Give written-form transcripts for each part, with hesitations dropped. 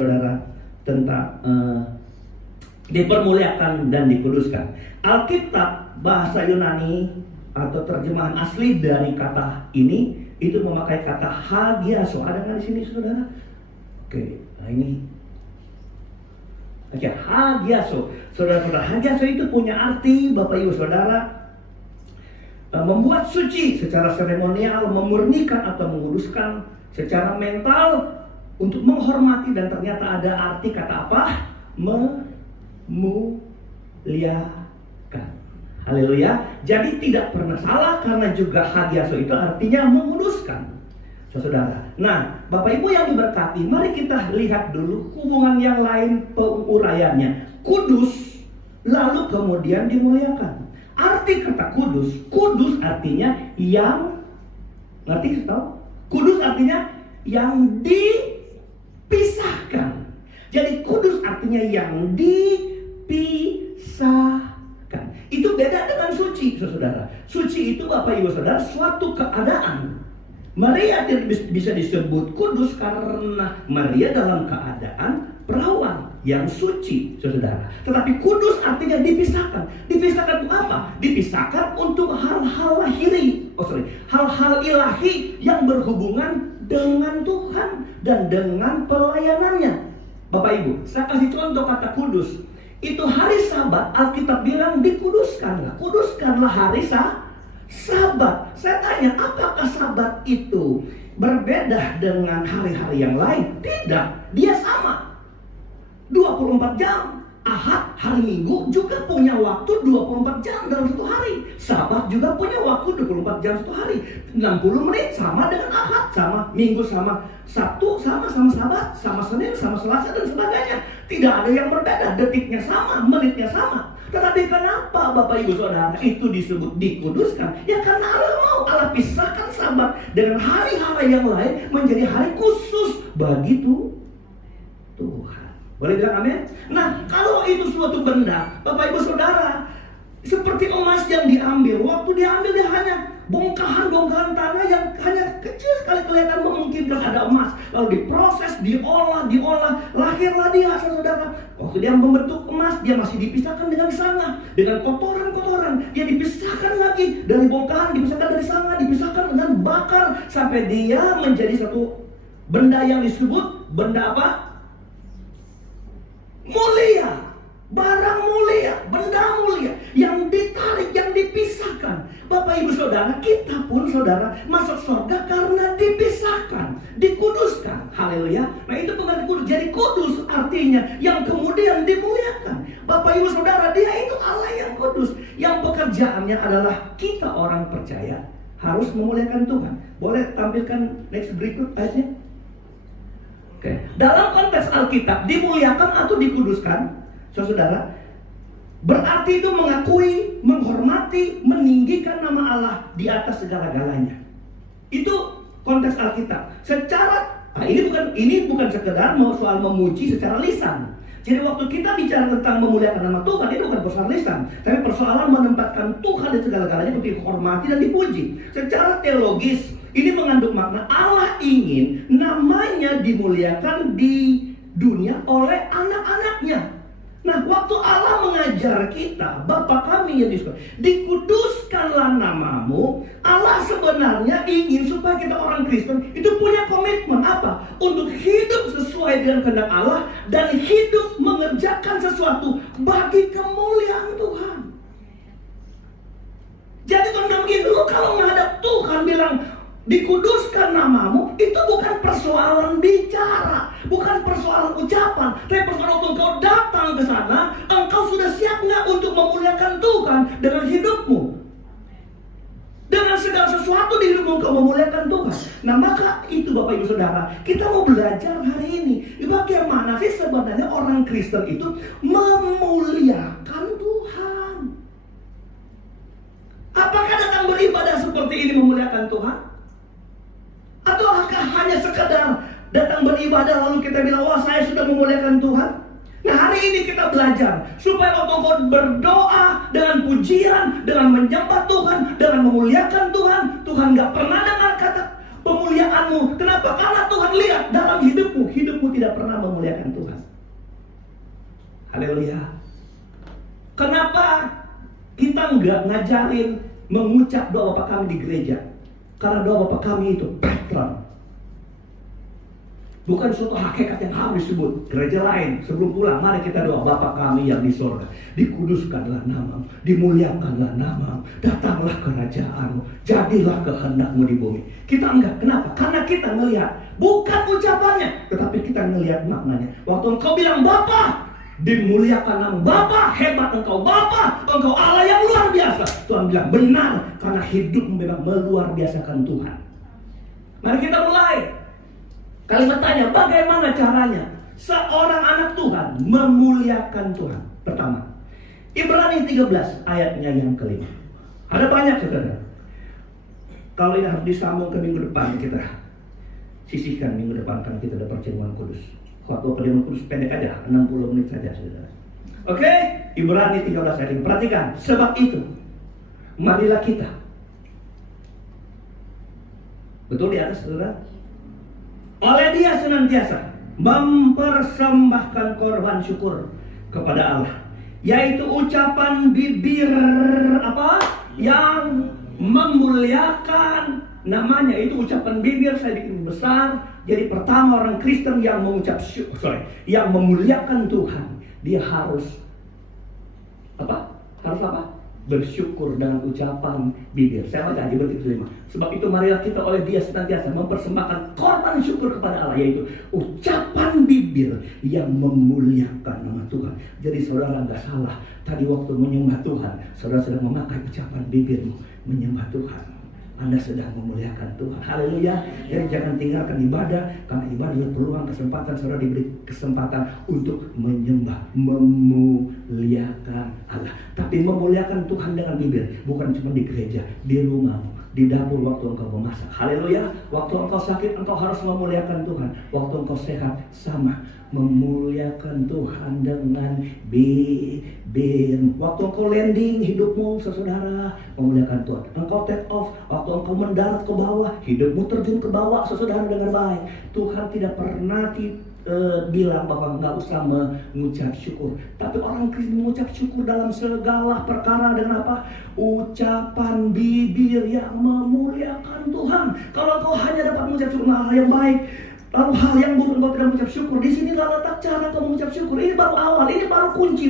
saudara, tentang dipermuliakan dan dikuduskan. Alkitab bahasa Yunani atau terjemahan asli dari kata ini itu memakai kata hagiaso. Ada nggak di sini, saudara? Oke, nah ini. Oke, hagiaso. Saudara-saudara, hagiaso itu punya arti, Bapak Ibu Saudara, membuat suci secara seremonial, memurnikan atau menguduskan secara mental, untuk menghormati, dan ternyata ada arti kata apa? Memuliakan. Haleluya. Jadi tidak pernah salah, karena juga hagiaso itu artinya menguduskan, saudara. Nah, Bapak Ibu yang diberkati, mari kita lihat dulu hubungan yang lain penguraiannya. Kudus, lalu kemudian dimuliakan. Arti kata kudus, kudus artinya yang, ngerti tahu? Kudus artinya yang dipisahkan. Jadi kudus artinya yang dipisahkan. Itu beda dengan suci, saudara. Suci itu, Bapak Ibu Saudara, suatu keadaan. Maria bisa disebut kudus karena Maria dalam keadaan perawan yang suci, saudara. Tetapi kudus artinya dipisahkan. Dipisahkan untuk apa? Dipisahkan untuk hal-hal lahiri. Hal-hal ilahi yang berhubungan dengan Tuhan dan dengan pelayanannya. Bapak Ibu, saya kasih contoh kata kudus. Itu hari Sabat, Alkitab bilang dikuduskanlah. Kuduskanlah hari Sabat. Saya tanya, apakah Sabat itu berbeda dengan hari-hari yang lain? Tidak, dia sama. 24 jam. Ahad, hari Minggu juga punya waktu 24 jam dalam satu hari. Sabat juga punya waktu 24 jam satu hari. 60 menit sama dengan Ahad, sama Minggu, sama Sabtu, sama Sabat, sama Senin, sama Selasa, dan sebagainya. Tidak ada yang berbeda, detiknya sama, menitnya sama. Tetapi kenapa Bapak Ibu Saudara itu disebut dikuduskan? Ya karena Allah mau, Allah pisahkan Sabat dengan hari-hari yang lain menjadi hari khusus bagi Tuhan. Boleh bilang amin? Nah, kalau itu suatu benda, Bapak Ibu Saudara, seperti emas yang diambil, waktu diambil dia hanya bongkahan tanah yang hanya kecil sekali kelihatan memungkinkan ada emas. Lalu diproses, diolah, lahirlah dia, saudara. Waktu dia membentuk emas, dia masih dipisahkan dengan sanga, dengan kotoran-kotoran. Dia dipisahkan lagi dari bongkahan, dipisahkan dari sanga, dipisahkan dengan bakar, sampai dia menjadi satu benda yang disebut benda apa? Mulia, barang mulia, benda mulia, yang ditarik, yang dipisahkan. Bapak Ibu Saudara, kita pun saudara masuk surga karena dipisahkan, dikuduskan. Haleluya. Nah, itu pengertian kudus. Jadi kudus artinya yang kemudian dimuliakan. Bapak Ibu Saudara, dia itu Allah yang kudus, yang pekerjaannya adalah kita orang percaya harus memuliakan Tuhan. Boleh tampilkan next berikut aja. Oke. Dalam konteks Alkitab, dimuliakan atau dikuduskan, saudara, berarti itu mengakui, menghormati, meninggikan nama Allah di atas segala-galanya. Itu konteks Alkitab. Ini bukan sekedar soal memuji secara lisan. Jadi waktu kita bicara tentang memuliakan nama Tuhan, ini bukan persoalan lisan, tapi persoalan menempatkan Tuhan di segala-galanya untuk dihormati dan dipuji. Secara teologis, ini mengandung makna Allah ingin namanya dimuliakan di dunia oleh anak-anaknya. Nah, waktu Allah mengajar kita, Bapa kami yang di surga, dikuduskanlah namamu. Allah sebenarnya ingin supaya kita orang Kristen itu punya komitmen apa? Untuk hidup sesuai dengan kehendak Allah dan hidup mengerjakan sesuatu bagi kemuliaan Tuhan. Jadi kalau begini dulu, kalau menghadap Tuhan bilang dikuduskan namamu, itu bukan persoalan bicara, bukan persoalan ucapan, tapi persoalan waktu engkau datang ke sana, engkau sudah siap nggak untuk memuliakan Tuhan dengan hidupmu, dengan segala sesuatu di hidupmu engkau memuliakan Tuhan. Nah, maka itu Bapak Ibu Saudara, kita mau belajar hari ini bagaimana sih sebenarnya orang Kristen itu memuliakan Tuhan. Apakah datang beribadah seperti ini memuliakan Tuhan? Ataukah hanya sekedar datang beribadah lalu kita bilang, wah saya sudah memuliakan Tuhan? Nah, hari ini kita belajar supaya waktu kau berdoa dengan pujian, dengan menyembah Tuhan, dengan memuliakan Tuhan, Tuhan gak pernah dengar kata pemuliaanmu. Kenapa? Karena Tuhan lihat dalam hidupmu tidak pernah memuliakan Tuhan. Haleluya. Kenapa kita enggak ngajarin mengucap doa Bapa Kami di gereja? Karena doa Bapa Kami itu pattern, bukan suatu hakikat yang harus disebut. Gereja lain sebelum pulang, mari kita doa, Bapa Kami yang di sorga, dikuduskanlah namamu, dimuliakanlah namamu, datanglah kerajaanmu, jadilah kehendakmu di bumi. Kita enggak. Kenapa? Karena kita melihat bukan ucapannya, tetapi kita melihat maknanya. Waktu engkau bilang Bapa, dimuliakan nama Bapa, hebat engkau Bapa, engkau Allah yang luar biasa. Tuhan bilang benar, karena hidupmu memang meluar biasakan Tuhan. Mari kita mulai. Kalimat tanya, bagaimana caranya seorang anak Tuhan memuliakan Tuhan? Pertama, Ibrani 13 ayatnya yang kelima. Ada banyak saudara. Kalau ini harus disambung ke minggu depan, kita sisihkan minggu depan karena kita ada perjamuan kudus. Waktu perjamuan kudus pendek aja, 60 menit saja saudara. Oke, Ibrani 13 ayat 5. Perhatikan, sebab itu marilah kita. Betul di atas saudara? Oleh Dia senantiasa mempersembahkan korban syukur kepada Allah, yaitu ucapan bibir apa? Yang memuliakan namanya. Itu ucapan bibir, saya bikin besar. Jadi pertama orang Kristen yang mengucap yang memuliakan Tuhan, dia harus apa? Harus apa? Bersyukur dengan ucapan bibir. Saya baca di Ibrani 5. Sebab itu marilah kita oleh Dia senantiasa mempersembahkan korban syukur kepada Allah, yaitu ucapan bibir yang memuliakan nama Tuhan. Jadi saudara nggak salah. Tadi waktu menyembah Tuhan, saudara sedang memakai ucapan bibirmu menyembah Tuhan. Anda sedang memuliakan Tuhan. Haleluya. Jadi jangan tinggalkan ibadah, karena ibadah adalah peluang, kesempatan saudara diberi kesempatan untuk menyembah, memuliakan Allah. Tapi memuliakan Tuhan dengan bibir, bukan cuma di gereja, di rumahmu, di dapur waktu engkau memasak. Haleluya. Waktu engkau sakit, engkau harus memuliakan Tuhan. Waktu engkau sehat, sama. Memuliakan Tuhan dengan bibir. Waktu engkau landing hidupmu, saudara, memuliakan Tuhan. Engkau take off, waktu engkau mendarat ke bawah, hidupmu terjun ke bawah, saudara, dengan baik. Tuhan tidak pernah bilang bahwa nggak usah mengucap syukur. Tapi orang Kristen mengucap syukur dalam segala perkara dengan apa? Ucapan bibir yang memuliakan Tuhan. Kalau engkau hanya dapat mengucap syukur hal yang baik, lalu hal yang buruk engkau tidak mengucap syukur, di sini letak cara kau mengucap syukur. Ini baru awal, ini baru kunci,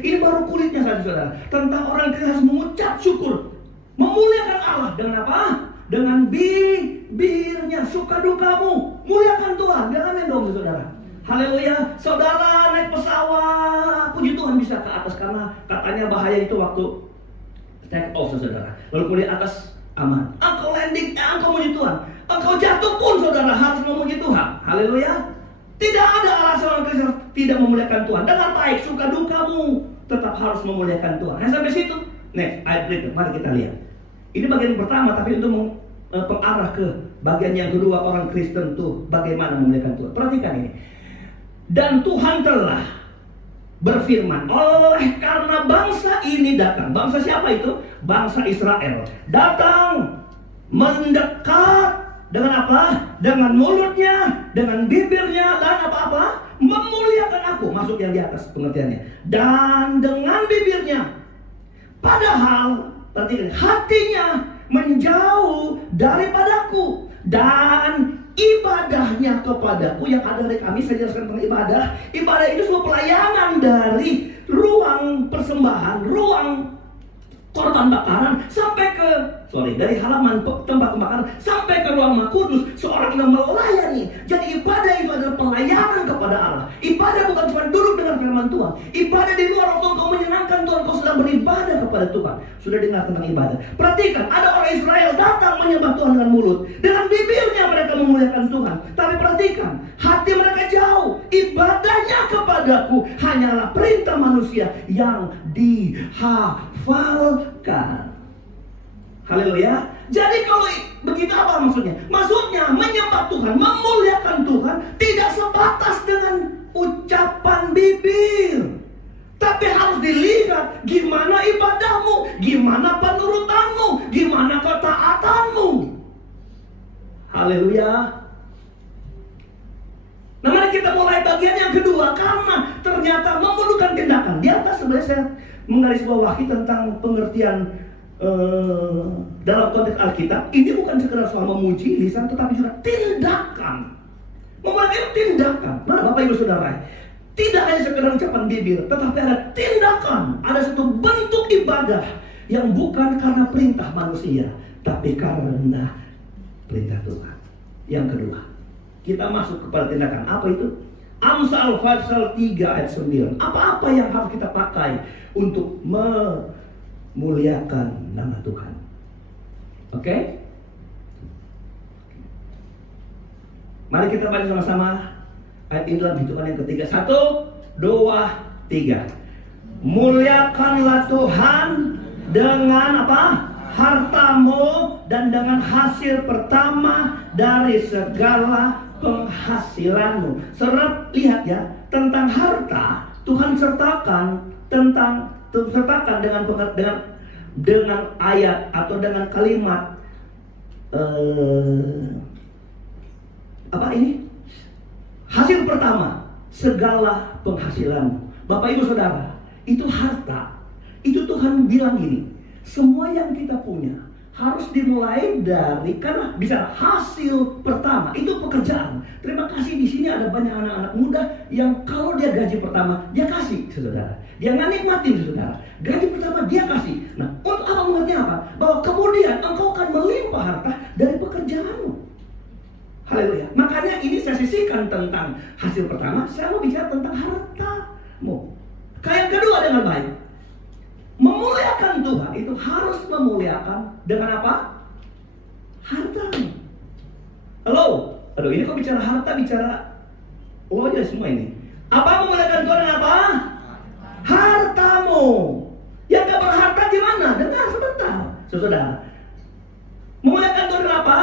ini baru kulitnya saudara. Tentang orang Kristen harus mengucap syukur, memuliakan Allah dengan apa? Dengan bibirnya. Suka dukamu, muliakan Tuhan. Jangan main dong saudara. Haleluya. Saudara naik pesawat, puji Tuhan bisa ke atas, karena katanya bahaya itu waktu take off saudara. Lalu di atas aman. Engkau landing, engkau puji Tuhan. Engkau jatuh pun saudara harus memuji Tuhan. Haleluya. Tidak ada alasan orang Kristen tidak memuliakan Tuhan. Dengan baik, suka dukamu tetap harus memuliakan Tuhan. Nah sampai situ. Next, ayat berikut. Mari kita lihat. Ini bagian pertama, tapi untuk mengarah ke bagian yang kedua, orang Kristen tuh bagaimana memuliakan Tuhan. Perhatikan ini. Dan Tuhan telah berfirman, oleh karena bangsa ini datang. Bangsa siapa itu? Bangsa Israel. Datang mendekat dengan apa? Dengan mulutnya, dengan bibirnya, dan apa-apa? Memuliakan aku. Masuk yang di atas pengertiannya. Dan dengan bibirnya. Padahal hatinya menjauh daripadaku, dan ibadahnya kepadaku. Yang ada dari kami, saya jelaskan tentang ibadah. Ibadah itu sebuah pelayanan dari ruang persembahan, ruang korban bakaran, sampai ke dari halaman tempat pembakaran sampai ke ruang Maha Kudus. Seorang yang melayani. Jadi ibadah itu adalah pelayanan kepada Allah. Ibadah bukan cuma duduk dengan firman Tuhan. Ibadah di luar, waktu kau menyenangkan Tuhan, kau sedang beribadah kepada Tuhan. Sudah dengar tentang ibadah? Perhatikan, ada orang Israel datang menyembah Tuhan dengan mulut, dengan bibirnya mereka memuliakan Tuhan. Tapi perhatikan, hati mereka jauh. Ibadahnya kepadaku hanyalah perintah manusia yang dihafalkan. Haleluya. Jadi kalau begitu apa maksudnya? Maksudnya menyembah Tuhan, memuliakan Tuhan tidak sebatas dengan ucapan bibir, tapi harus dilihat gimana ibadahmu, gimana penurutanmu, gimana ketaatanmu. Haleluya. Nah, mari kita mulai bagian yang kedua, karena ternyata memerlukan tindakan. Di atas sebenarnya saya menggarisbawahi tentang pengertian dalam konteks Alkitab. Ini bukan sekedar soal memuji lisan, tetapi juga tindakan. Memerlukan tindakan. Nah, Bapak Ibu Saudara, tidak hanya sekedar ucapan bibir, tetapi ada tindakan. Ada satu bentuk ibadah yang bukan karena perintah manusia, tapi karena perintah Tuhan. Yang kedua, kita masuk kepada tindakan. Apa itu? Amsal pasal 3 ayat 9. Apa-apa yang harus kita pakai untuk memuliakan nama Tuhan. Oke? Mari kita baca sama-sama ayat ini dalam hitungan yang ketiga. 1, 2, 3. Muliakanlah Tuhan dengan apa? Hartamu dan dengan hasil pertama dari segala penghasilanmu. Saudara lihat ya, tentang harta Tuhan sertakan dengan ayat atau dengan kalimat apa ini? Hasil pertama segala penghasilanmu. Bapak Ibu Saudara, itu harta. Itu Tuhan bilang gini, semua yang kita punya harus dimulai dari, karena bisa hasil pertama itu pekerjaan. Terima kasih, di sini ada banyak anak-anak muda yang kalau dia gaji pertama dia kasih, saudara. Dia nggak nikmatin, saudara. Gaji pertama dia kasih. Nah, untuk apa mengerti apa? Bahwa kemudian engkau akan melimpah harta dari pekerjaanmu. Haleluya. Makanya ini saya sisihkan tentang hasil pertama. Saya mau bicara tentang hartamu. Yang kedua dengan baik. Memuliakan Tuhan itu harus memuliakan dengan apa? Hartamu. Halo? Aduh, ini kok bicara harta, bicara oh ya semua ini. Apa memuliakan Tuhan dengan apa? Hartamu. Yang gak berharta gimana? Dengar sebentar, saudara. Memuliakan Tuhan dengan apa?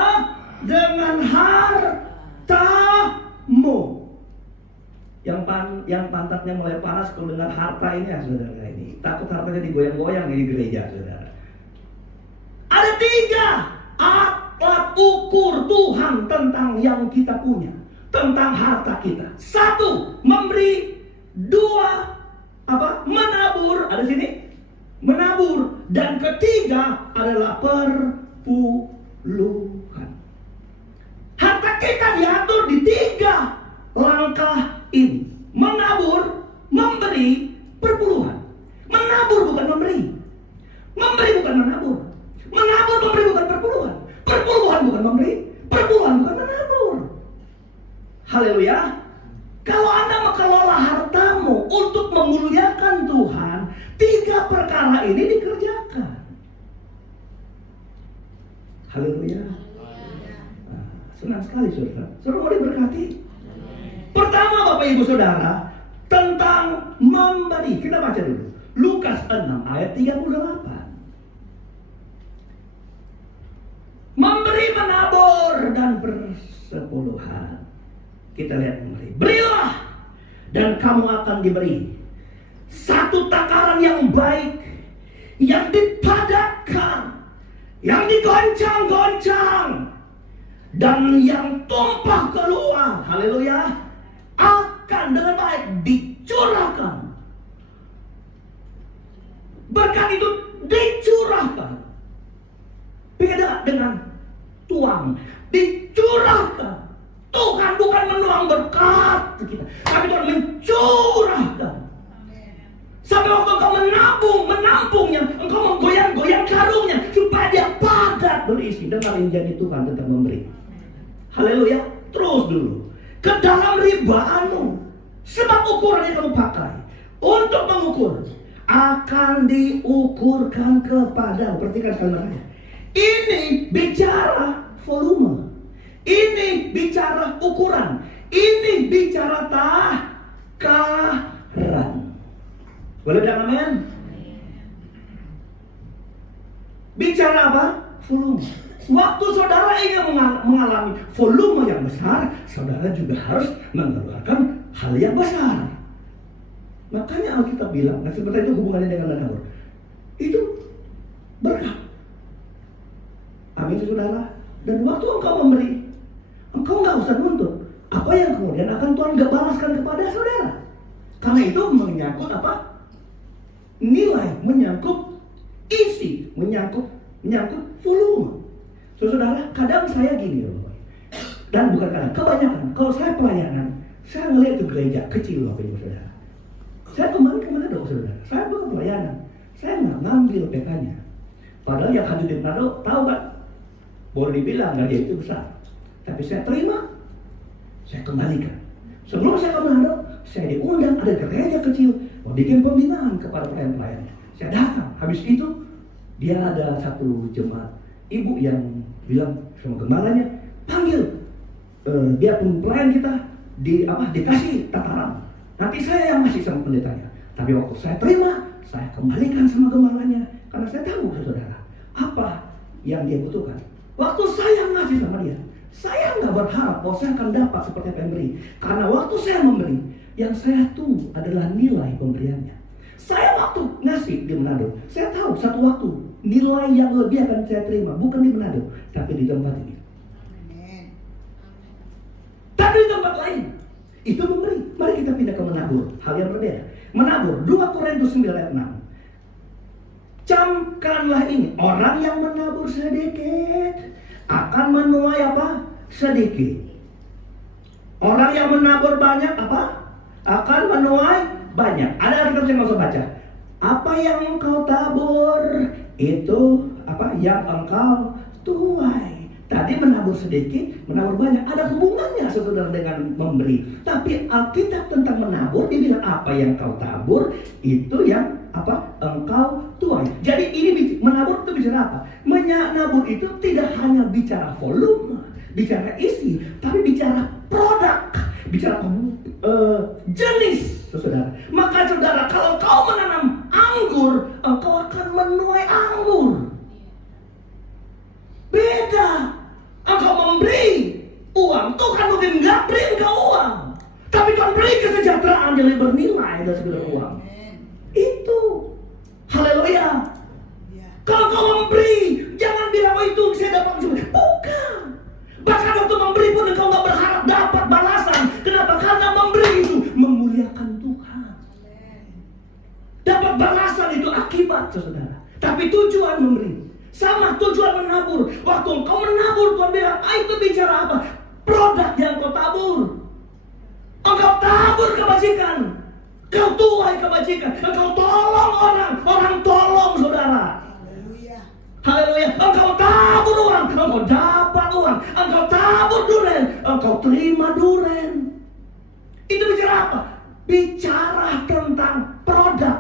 Dengan hartamu. Yang pantatnya mulai panas kalau dengar harta ini ya, saudara ini. Takut hartanya digoyang-goyang di gereja, saudara. Ada 3 alat ukur Tuhan tentang yang kita punya, tentang harta kita. 1, memberi. 2, apa? Menabur. Ada sini? Menabur. Dan ketiga adalah perpuluhan. Harta kita diatur di 3 langkah ini: menabur, memberi, perpuluhan. Menabur bukan memberi. Memberi bukan menabur. Menabur, memberi bukan perpuluhan. Perpuluhan bukan memberi. Perpuluhan bukan menabur. Haleluya. Kalau Anda mengelola hartamu untuk memuliakan Tuhan, 3 perkara ini dikerjakan. Haleluya. Senang sekali, saudara. Saudara mau diberkati? Pertama, Bapak Ibu Saudara, tentang memberi. Kita baca dulu Lukas 6 ayat 38. Memberi, menabur, dan persepuluhan. Kita lihat memberi. Berilah dan kamu akan diberi. Satu takaran yang baik, yang dipadatkan, yang digoncang-goncang, dan yang tumpah keluar, haleluya, akan dengan baik dicurahkan. Berkat itu dicurahkan. Beda dengan tuang, dicurahkan. Tuhan bukan menuang berkat kita, tapi Tuhan mencurahkan. Sampai waktu engkau menampungnya, engkau menggoyang-goyang karungnya supaya dia padat berisi. Dengar janji Tuhan tentang memberi. Haleluya. Terus dulu ke dalam ribaanmu, sebab ukuran yang kamu pakai untuk mengukur akan diukurkan kepada. Perhatikan kalimatnya. Ini bicara volume, ini bicara ukuran, ini bicara takaran. Boleh bilang amin? Bicara apa? Volume. Waktu saudara ingin mengalami volume yang besar, saudara juga harus mengeluarkan hal yang besar. Makanya Alkitab bilang, nah seperti itu hubungannya dengan menabur. Itu berkat. Amin, saudara. Dan waktu engkau memberi, engkau nggak usah nuntut apa yang kemudian akan Tuhan gak balaskan kepada saudara. Karena itu menyangkut apa? Nilai, menyangkut isi, menyangkut volume. Saudara, kadang saya gini loh, dan bukan kadang, kebanyakan kalau saya pelayanan, saya ngelihat ke gereja kecil loh, saudara. Saya kemarin kemana dong, saudara? Saya bukan pelayanan, saya nggak ngambil PK-nya. Padahal yang hadir di Manado tahu kan, boleh dibilang gaji itu besar, tapi saya terima, saya kembalikan. Sebelum saya ke Manado, saya diundang ada gereja kecil, mau bikin pembinaan kepada pelayan-pelayannya. Saya datang, habis itu dia ada satu jemaat ibu yang bilang sama gembalanya, panggil biar pelayan kita dikasih tataran. Nanti saya yang masih sama pendetanya. Tapi waktu saya terima, saya kembalikan sama gembalanya, karena saya tahu, saudara, apa yang dia butuhkan. Waktu saya ngasih sama dia, saya nggak berharap bahwa saya akan dapat seperti apa yang beri. Karena waktu saya memberi, yang saya tunggu adalah nilai pemberiannya. Saya waktu ngasih di Manado, saya tahu satu waktu nilai yang lebih akan saya terima, bukan di Manado, tapi di tempat ini. Tapi di tempat lain, itu memberi. Mari kita pindah ke menabur, hal yang berbeda. Menabur, 2 Korintus 9 ayat 6. Camkanlah ini, orang yang menabur sedikit akan menuai apa? Sedikit. Orang yang menabur banyak apa? Akan menuai banyak. Ada Alkitab yang mau saya baca. Apa yang engkau tabur, itu apa yang engkau tuai. Tadi menabur sedikit, menabur banyak. Ada hubungannya saudara dengan memberi. Tapi Alkitab tentang menabur, dia bilang apa yang kau tabur, itu yang apa? Engkau tuai. Jadi ini menabur itu bicara apa? Menabur itu tidak hanya bicara volume, bicara isi, tapi bicara produk, bicara jenis, saudara. Maka saudara, kalau kau menanam anggur, engkau akan menuai anggur. Beda. Engkau memberi uang, Tuhan mungkin nggak beri engkau uang, tapi Tuhan beri kesejahteraan yang lebih bernilai dari segala uang. Itu, haleluya. Kalau kau memberi, jangan bilang, oh itu saya dapat semua. Bukan. Bahkan waktu memberi pun engkau nggak berharap dapat balasan. Kenapa? Karena memberi itu memuliakan Tuhan. Dapat balasan itu akibat, saudara. Tapi tujuan memberi sama, tujuan menabur. Waktu engkau menabur, Tuhan bilang, itu bicara apa? Produk yang kau tabur. Engkau tabur kebajikan, kau tuai kebajikan, engkau tolong orang tolong saudara. Haleluya. Engkau tabur uang, engkau dapat uang. Engkau tabur duren, engkau terima duren. Itu bicara apa? Bicara tentang produk.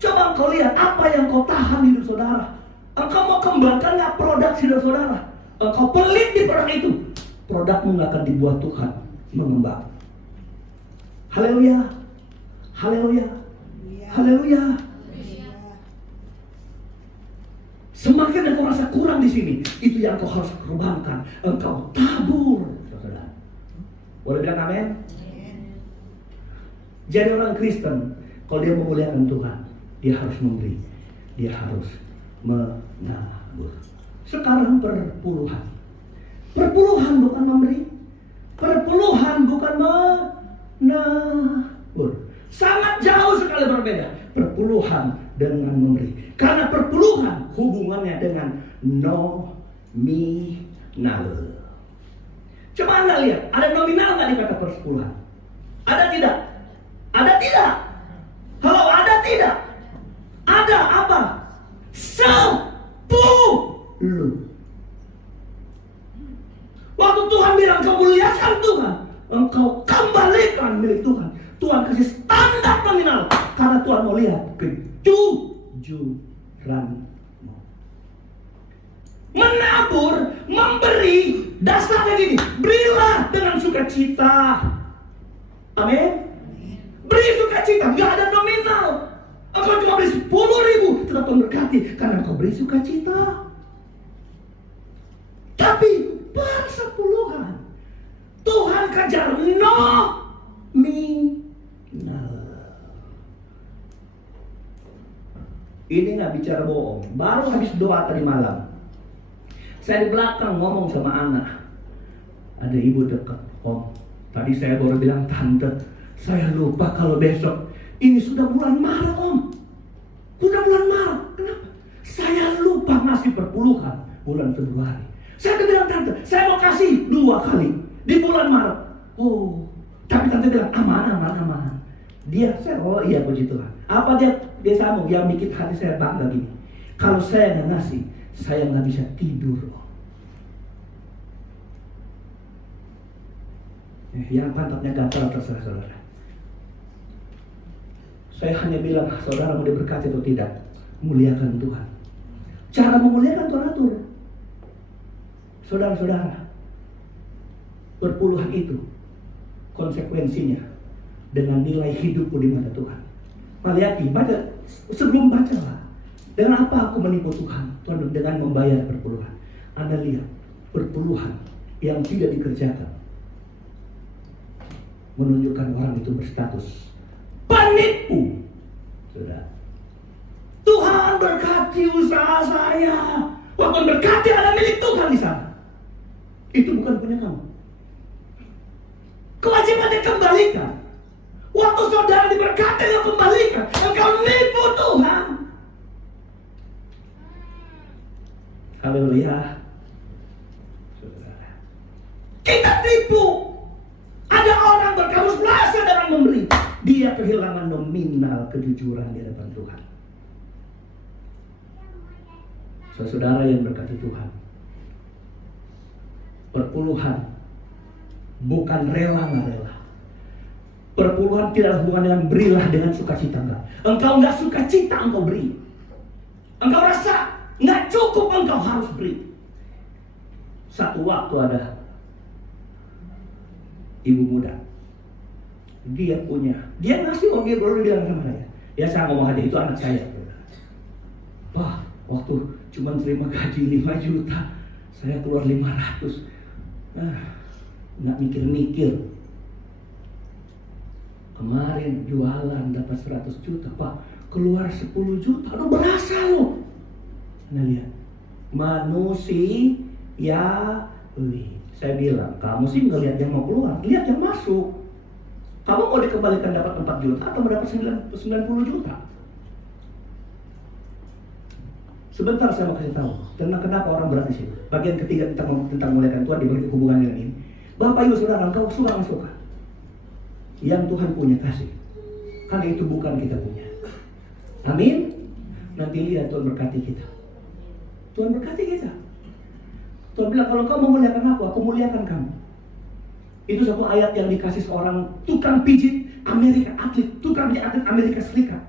Coba engkau lihat apa yang kau tahan hidup saudara. Engkau mau kembangkan nggak produk saudara? Engkau pelit di produk itu, produkmu nggak akan dibuat Tuhan mengembang. Haleluya, haleluya, haleluya. Semakin engkau rasa kurang di sini, itu yang kau harus korbankan. Engkau tabur, saudara. Boleh bilang amin? Jadi orang Kristen, kalau dia memuliakan Tuhan, dia harus memberi, dia harus menabur. Sekarang perpuluhan. Perpuluhan bukan memberi, perpuluhan bukan menabur. Sangat jauh sekali berbeda perpuluhan dengan memberi. Karena perpuluhan hubungannya dengan nominal. Coba Anda lihat, ada nominal nggak di kata perpuluhan? Ada tidak? Ada tidak? Kalau ada tidak? Ada apa? 10. Waktu Tuhan bilang kau muliakan Tuhan, engkau kembalikan milik Tuhan. Tuhan kasih standar nominal karena Tuhan mau lihat kejujuranmu. Menabur, memberi, dasarnya gini, berilah dengan sukacita. Amin. Beri sukacita, nggak ada nominal. Engkau cuma beri 10.000, tetap Tuhan berkati karena engkau beri sukacita. Tapi persepuluhan Tuhan kejar nominal. Ini nggak bicara bohong. Baru habis doa tadi malam, saya di belakang ngomong sama anak. Ada ibu dekat, Om. Tadi saya baru bilang, Tante, saya lupa kalau besok. Ini sudah bulan Maret, Om. Sudah bulan Maret. Kenapa? Saya lupa ngasih perpuluhan bulan Februari. Saya udah bilang, Tante, saya mau kasih 2 kali di bulan Maret. Oh, tapi Tante bilang, aman. Oh iya, puji Tuhan. Apa dia sambung yang bikin hati saya bangga gini. Kalau saya nggak ngasih, saya nggak bisa tidur. Yang pantatnya gatal terserah saudara. Saya hanya bilang, saudara mau diberkati atau tidak, muliakan Tuhan. Cara memuliakan Tuhan atur. Saudara-saudara, perpuluhan itu konsekuensinya dengan nilai hidupku di mata Tuhan. Maliaki, baca sebelum baca lah. Dengan apa aku menipu Tuhan? Tuhan dengan membayar perpuluhan. Anda lihat perpuluhan yang tidak dikerjakan menunjukkan orang itu berstatus penipu. Sudah. Tuhan berkati usaha saya. Waktu berkati ada milik Tuhan di sana. Itu bukan punya kamu. Kewajibannya kembalikan. Waktu saudara diberkati, dia kembalikan. Engkau nipu Tuhan. Haleluya. Saudara, kita tipu. Ada orang berkamuflase dalam memberi. Dia kehilangan nominal kejujuran di hadapan Tuhan. Saudara yang berkati Tuhan, perpuluhan bukan rela nggak rela. Perpuluhan tidak ada hubungan dengan berilah dengan sukacita enggak. Engkau nggak sukacita engkau beri. Engkau rasa nggak cukup engkau harus beri. Satu waktu ada ibu muda, dia ngasih mobil, baru bilang sama saya, ya saya ngomong aja itu anak saya. Wah, waktu cuma terima gaji 5 juta, saya keluar 500. Nggak mikir-mikir. Kemarin jualan dapat 100 juta, Pak, keluar 10 juta, lo berasa lo. Nah lihat, manusia. Saya bilang, kamu sih nggak lihat yang mau keluar, lihat yang masuk. Kamu mau dikembalikan dapat 4 juta atau mendapat 90 juta? Sebentar saya mau kasih tahu tentang kenapa orang berat di sini. Bagian ketiga tentang muliakan Tuhan diberi hubungan dengan ini. Bapak Ibu Saudara, engkau suka nggak suka? Yang Tuhan punya kasih. Karena itu bukan kita punya. Amin. Nanti lihat Tuhan berkati kita. Tuhan berkati kita. Tuhan bilang, kalau kau memuliakan aku muliakan kamu. Itu satu ayat yang dikasih seorang tukang pijit tukang pijit atlet Amerika Serikat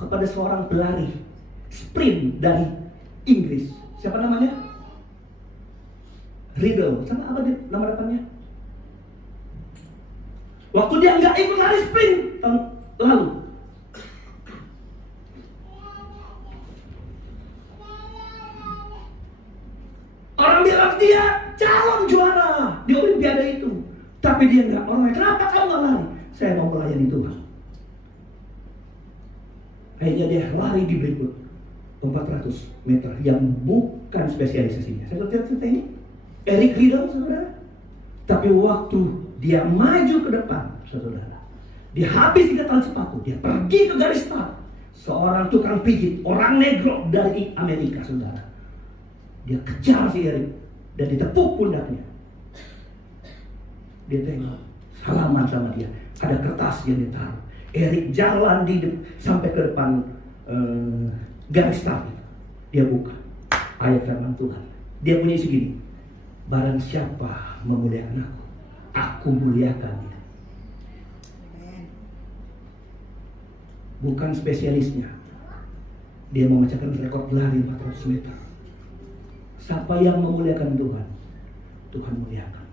kepada seorang pelari sprint dari Inggris. Siapa namanya? Riddle. Sama apa dia nama depannya? Waktu dia nggak ikut lari sprint tahun lalu, orang bilang dia calon juara di Olimpiade itu, tapi dia nggak. Orang kenapa kamu nggak lari? Saya mau melayani Tuhan. Akhirnya dia lari di berikut 400 meter yang bukan spesialisasinya. Saya cerita ini Eric Riddle, saudara. Tapi waktu dia maju ke depan, saudara, dia habis 3 tali sepatu, dia pergi ke garis start. Seorang tukang pijit, orang negro dari Amerika, saudara. Dia kejar si Eric dan ditepuk pundaknya. Dia tengok, salaman sama dia. Ada kertas yang ditaruh. Eric jalan sampai ke depan garis start. Dia buka ayat firman Tuhan. Dia punya isi gini, barang siapa memuliakan aku muliakan dia. Bukan spesialisnya. Dia memecahkan rekor lari 400 meter. Siapa yang memuliakan Tuhan, Tuhan muliakan.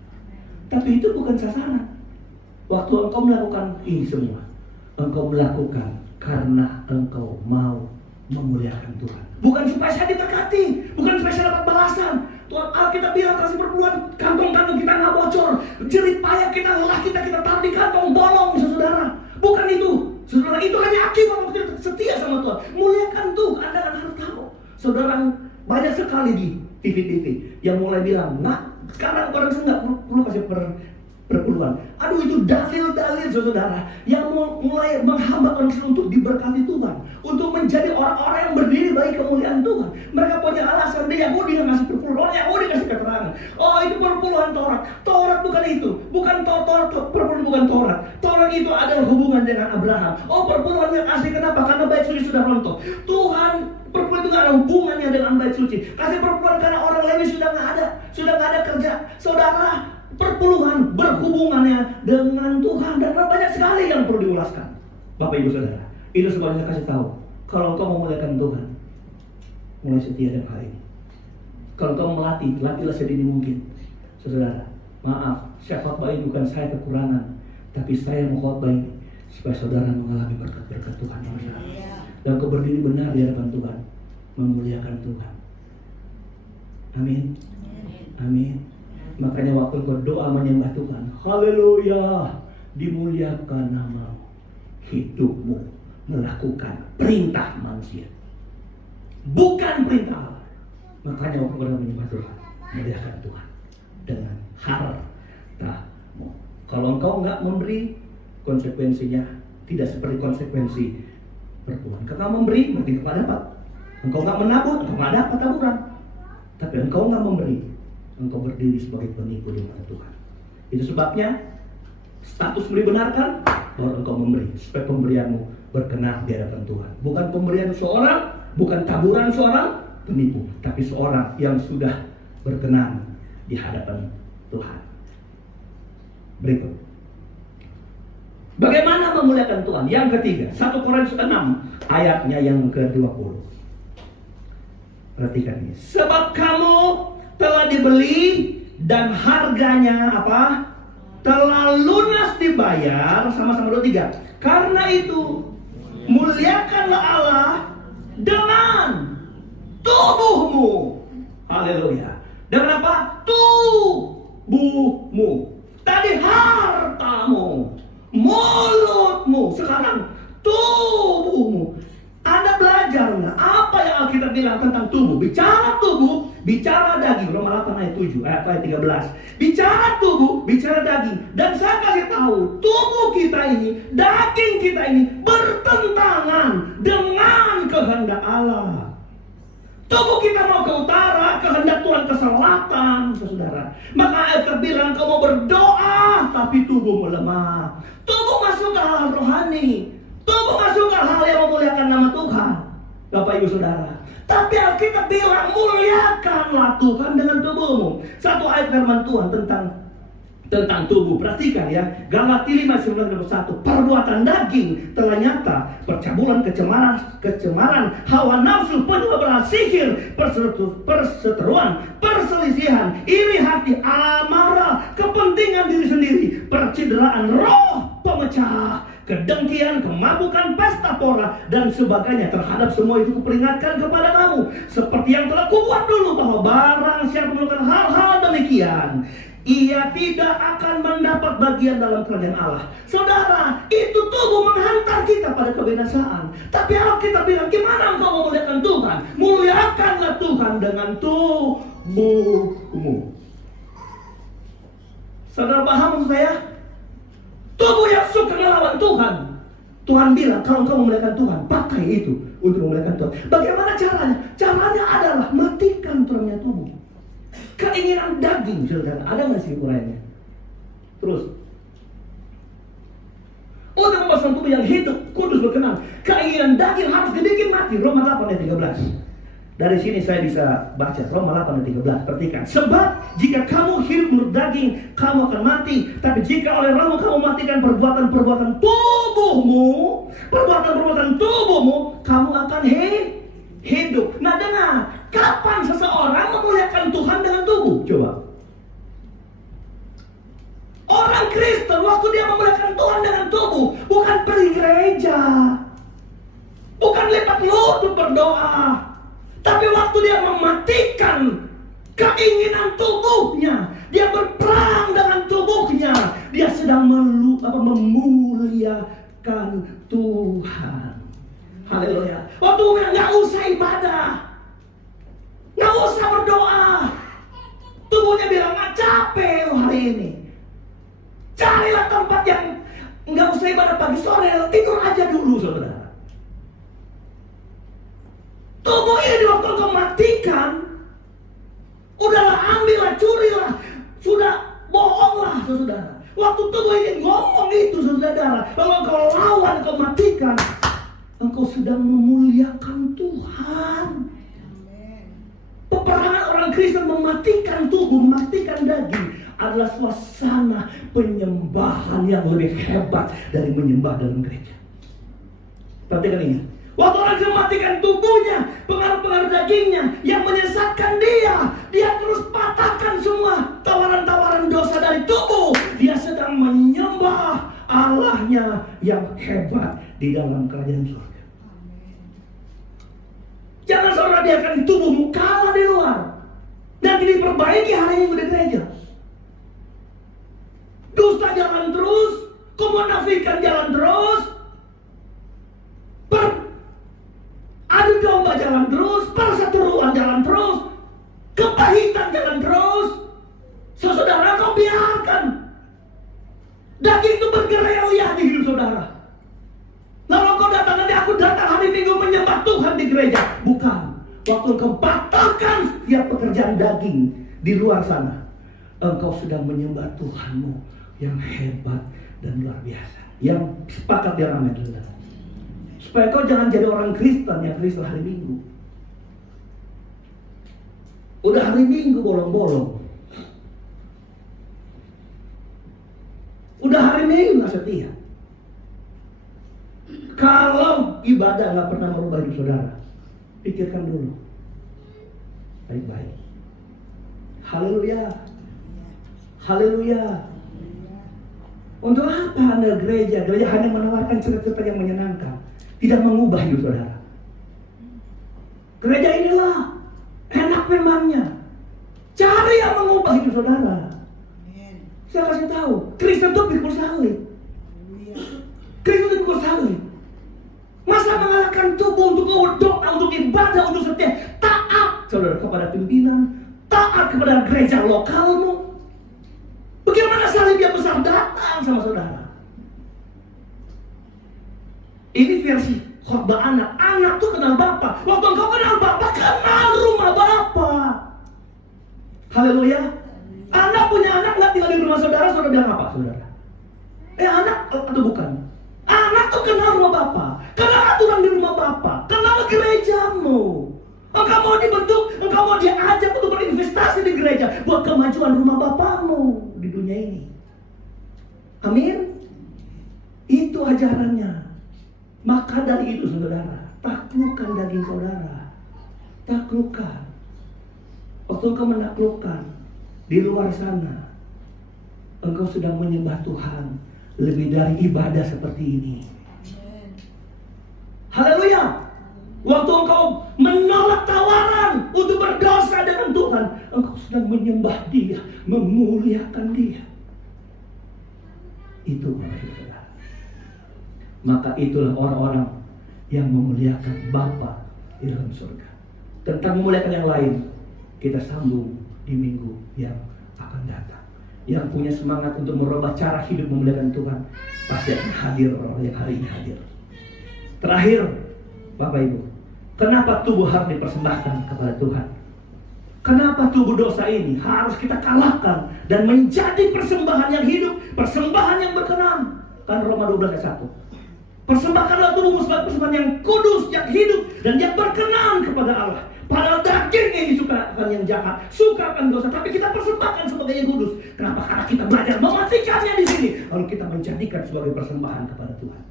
Tapi itu bukan sasaran. Waktu engkau melakukan ini semua, engkau melakukan karena engkau mau memuliakan Tuhan. Bukan supaya saya diberkati, bukan supaya saya dapat balasan. Tuhan Alkitab bilang kasih perpuluhan, kantong-kantong kita nggak bocor, jerih payah kita, lelah kita taruh di kantong bolong, saudara. Bukan itu, saudara, itu hanya akibat waktu kita setia sama Tuhan. Muliakan Tuhan, Anda kan harus tahu. Saudara, banyak sekali di TV-TV yang mulai bilang, nah sekarang orang perlu kasih perpuluhan. Aduh, itu dalil-dalil saudara yang mulai menghambat orang untuk diberkati Tuhan, untuk menjadi orang-orang yang berdiri bagi kemuliaan Tuhan. Mereka punya alasan, dia Yahudi yang ngasih perpuluhan, Yahudi kasih keterangan. Oh, itu perpuluhan Taurat. Taurat bukan itu, bukan Taurat, perpuluhan bukan Taurat. Taurat itu adalah hubungan dengan Abraham. Oh, perpuluhan yang asli kenapa? Karena bait suci sudah runtuh. Tuhan, perpuluhan itu gak ada hubungannya dengan bait suci. Kasih perpuluhan karena orang Lewi sudah gak ada kerja. Saudara, perpuluhan berhubungannya dengan Tuhan, dan banyak sekali yang perlu diulaskan. Bapak Ibu Saudara, itu sebabnya saya kasih tahu, kalau engkau memuliakan Tuhan, mulai setia dengan hal ini. Kalau engkau melatih, latihlah sedini mungkin. Saudara, maaf, saya khotbah ini bukan saya kekurangan, tapi saya mau khotbah ini supaya saudara mengalami berkat-berkat Tuhan. Dan kau berdiri benar di hadapan Tuhan, memuliakan Tuhan. Amin. Amin. Makanya waktu kau doa menyembah Tuhan, haleluya, dimuliakan nama-Mu. Hidupmu melakukan perintah manusia, bukan perintah Allah. Makanya waktu kau menyembah Tuhan, muliakan Tuhan dengan hartamu. Kalau engkau enggak memberi, konsekuensinya tidak seperti konsekuensi perpuluhan. Engkau memberi, berarti engkau dapat. Engkau enggak menabur, engkau enggak dapat taburan. Tapi engkau enggak memberi, engkau berdiri sebagai penipu di mata Tuhan. Itu sebabnya status beri benarkan, baru engkau memberi, supaya pemberianmu berkenan di hadapan Tuhan. Bukan pemberian seorang, bukan taburan seorang penipu, tapi seorang yang sudah berkenan di hadapan Tuhan. Berikut, bagaimana memuliakan Tuhan? Yang ketiga, 1 Korintus 6 ayatnya yang ke-20. Perhatikan ini. Sebab kamu telah dibeli dan harganya apa? Telah lunas dibayar. Sama-sama 23. Karena itu muliakanlah Allah dengan tubuhmu. Haleluya. Dengan apa? Tubuhmu. Tadi hartamu, mulutmu, sekarang tubuhmu. Anda belajar nggak apa yang Alkitab bilang tentang tubuh? Bicara tubuh, bicara daging. Roma 8 ayat 7, ayat 13. Bicara tubuh, bicara daging. Dan saya kasih tahu, tubuh kita ini, daging kita ini bertentangan dengan kehendak Allah. Tubuh kita mau ke utara, kehendak Tuhan ke selatan, saudara. Maka Alkitab bilang kau mau berdoa, tapi tubuhmu lemah. Tubuh masuk ke hal rohani. Tubuh masuk ke hal yang memuliakan nama Tuhan, Bapak Ibu Saudara. Tapi Alkitab bilang muliakanlah Tuhan dengan tubuhmu. Satu ayat firman Tuhan tentang tubuh. Perhatikan ya, Galatia 5:19-21. Perbuatan daging telah nyata, percabulan, kecemaran, hawa nafsu, penyuapan, sihir, perseteruan, perselisihan, iri hati, amarah, kepentingan diri sendiri, percideraan roh, pemecah, kedengkian, kemabukan, pesta pora, dan sebagainya. Terhadap semua itu kuperingatkan kepada kamu, seperti yang telah kubuat dulu, bahwa barang siapa melakukan hal-hal demikian, ia tidak akan mendapat bagian dalam kerajaan Allah. Saudara, itu tubuh menghantar kita pada kebinasaan. Tapi Alkitab bilang, gimana engkau memuliakan Tuhan? Muliakanlah Tuhan dengan tubuhmu. Saudara paham maksud saya? Tubuh yang suka melawan Tuhan. Tuhan bilang, kalau engkau memuliakan Tuhan, pakai itu untuk memuliakan Tuhan. Bagaimana caranya? Caranya adalah matikan terangnya tubuh. Keinginan daging, saudara, ada nggak sih ukurannya? Terus, untuk membebaskan tubuh yang hidup, kudus, berkenan, keinginan daging harus dibikin mati. Roma 8 ayat 13. Dari sini saya bisa baca Roma 8 ayat 13. Perhatikan. Sebab jika kamu hidup menurut daging, kamu akan mati. Tapi jika oleh roh kamu matikan perbuatan-perbuatan tubuhmu, kamu akan hidup. Nah, dengar, kapan seseorang memuliakan Tuhan dengan tubuh? Coba. Orang Kristen waktu dia memuliakan Tuhan dengan tubuh, bukan pergi gereja, bukan lipat lutut berdoa, tapi waktu dia mematikan keinginan tubuhnya, dia berperang dengan tubuhnya, dia sedang memuliakan Tuhan. Haleluya. Waktu bilang gak usah ibadah, gak usah berdoa, Tubuhnya bilang, capek hari ini. Carilah tempat yang nggak usah ibadah pagi sore, tidur aja dulu saudara. Tubuh ini waktu kau matikan, udahlah ambillah, curilah, sudah bohonglah saudara. Waktu tubuh ini ngomong itu saudara, kalau kau lawan, kau matikan, engkau sedang memuliakan Tuhan. Peperangan orang Kristen mematikan tubuh, mematikan daging adalah suasana penyembahan yang lebih hebat dari menyembah dalam gereja. Perhatikan ini. Waktu orang Kristen mematikan tubuhnya, pengaruh-pengaruh dagingnya yang menyesatkan dia terus patahkan semua tawaran-tawaran dosa dari tubuh. Dia sedang menyembah Allahnya yang hebat di dalam kerajaan surga. Jangan saudara biarkan tubuhmu kalah di luar. Nanti diperbaiki hari Minggu di gereja. Dusta jalan terus, kemunafikan jalan terus, adu domba jalan terus, perseteruan jalan terus, kepahitan jalan terus. Saudara, kau biarkan daging itu bergerilya di hidup saudara. Lalu kau datang, nanti aku datang hari Minggu menyembah Tuhan di gereja. Bukan. Waktu engkau batalkan setiap pekerjaan daging di luar sana, engkau sedang menyembah Tuhanmu yang hebat dan luar biasa. Yang sepakat dia ramai dulu. Supaya kau jangan jadi orang Kristen yang Kristen hari Minggu. Udah hari Minggu bolong-bolong. Udah hari Minggu gak setia. Kalau ibadah gak pernah merubah hidup saudara, pikirkan dulu baik-baik. Haleluya. Haleluya. Untuk apa Anda gereja? Gereja hanya menawarkan cerita-cerita yang menyenangkan, tidak mengubah hidup saudara. Gereja inilah enak firman-Nya. Cari yang mengubah hidup saudara. Saya kasih tahu, Kristen itu pikul salib. Kristen itu pikul salib. Masa mengalahkan tubuh untuk doa, untuk ibadah, untuk setia, taat saudara kepada pimpinan, taat kepada gereja lokalmu. Bagaimana salib yang besar datang sama saudara? Ini versi khotbah anak. Anak tuh kenal Bapa. Waktu engkau kenal Bapa, kenal rumah Bapa. Haleluya. Anak punya anak nggak tinggal di rumah saudara, saudara bilang apa saudara? Anak atau bukan? Anak tuh kenal rumah Bapa, kenal aturan di rumah Bapa, kenal gerejamu. Engkau mau dibentuk, engkau mau diajak untuk berinvestasi di gereja buat kemajuan rumah Bapamu di dunia ini. Amin. Itu ajarannya. Maka dari itu saudara, taklukkan daging saudara. Taklukkan. Waktu engkau menaklukkan di luar sana, engkau sedang menyembah Tuhan lebih dari ibadah seperti ini. Haleluya. Waktu engkau menolak tawaran untuk berdosa dengan Tuhan, engkau sedang menyembah Dia, memuliakan Dia. Itu Bapak Saudara. Maka itulah orang-orang yang memuliakan Bapa di dalam surga. Tentang memuliakan yang lain, kita sambung di minggu yang akan datang. Yang punya semangat untuk merubah cara hidup memuliakan Tuhan, pasti akan hadir orang yang hari ini hadir. Terakhir, Bapak Ibu, kenapa tubuh harus dipersembahkan kepada Tuhan? Kenapa tubuh dosa ini harus kita kalahkan dan menjadi persembahan yang hidup, persembahan yang berkenan? Kan Roma 12 ayat 1. Persembahkanlah tubuhmu sebagai persembahan yang kudus, yang hidup, dan yang berkenan kepada Allah. Padahal daging ini suka akan yang jahat, suka akan dosa, tapi kita persembahkan sebagai yang kudus. Kenapa? Karena kita belajar mematikannya di sini, lalu kita menjadikan sebagai persembahan kepada Tuhan.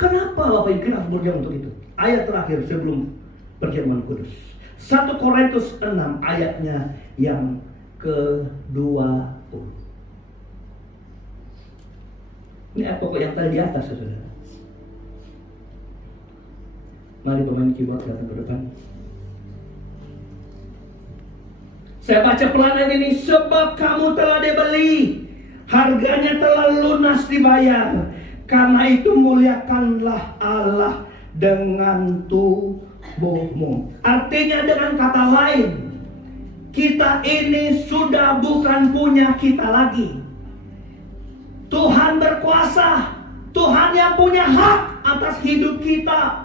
Kenapa Bapak Ibu harus berjuang untuk itu? Ayat terakhir sebelum perjamuan kudus, 1 Korintus 6 ayatnya yang ke-20. Ini ayat pokok yang tadi di atas, saudara. Mari pemain keyboard datang ke depan. Saya baca pelan ini. Sebab kamu telah dibeli, harganya telah lunas dibayar. Karena itu muliakanlah Allah dengan tubuhmu. Artinya dengan kata lain, Kita ini sudah bukan punya kita lagi. Tuhan berkuasa. Tuhan yang punya hak atas hidup kita.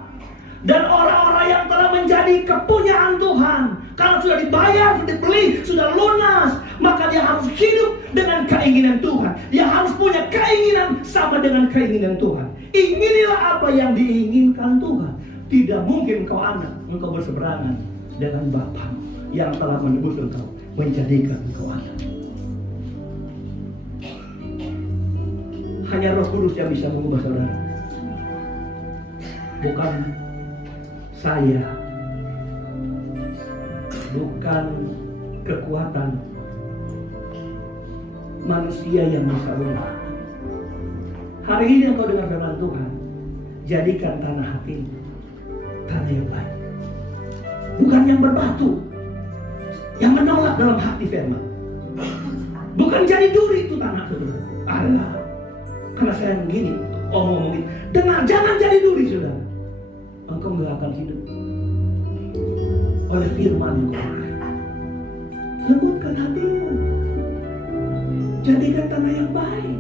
Dan orang-orang yang telah menjadi kepunyaan Tuhan, karena sudah dibayar, sudah dibeli, sudah lunas, maka dia harus hidup dengan keinginan Tuhan. Dia harus punya keinginan sama dengan keinginan Tuhan. Inginilah apa yang diinginkan Tuhan. Tidak mungkin kau anak, engkau berseberangan dengan Bapa yang telah menebus engkau, menjadikan engkau anak. Hanya Roh Kudus yang bisa mengubah saudara. Bukan saya, bukan kekuatan manusia yang bisa ubah. Hari ini engkau dengar firman Tuhan, jadikan tanah hatimu tanah yang baik, bukan yang berbatu, yang menolak dalam hati firman. Bukan jadi duri itu tanah saudara. Allah, karena saya begini, ngomong dengar, jangan jadi duri saudara. Engkau nggak akan hidup oleh firman yang kau pakai. Lembutkan hatimu, jadikan tanah yang baik.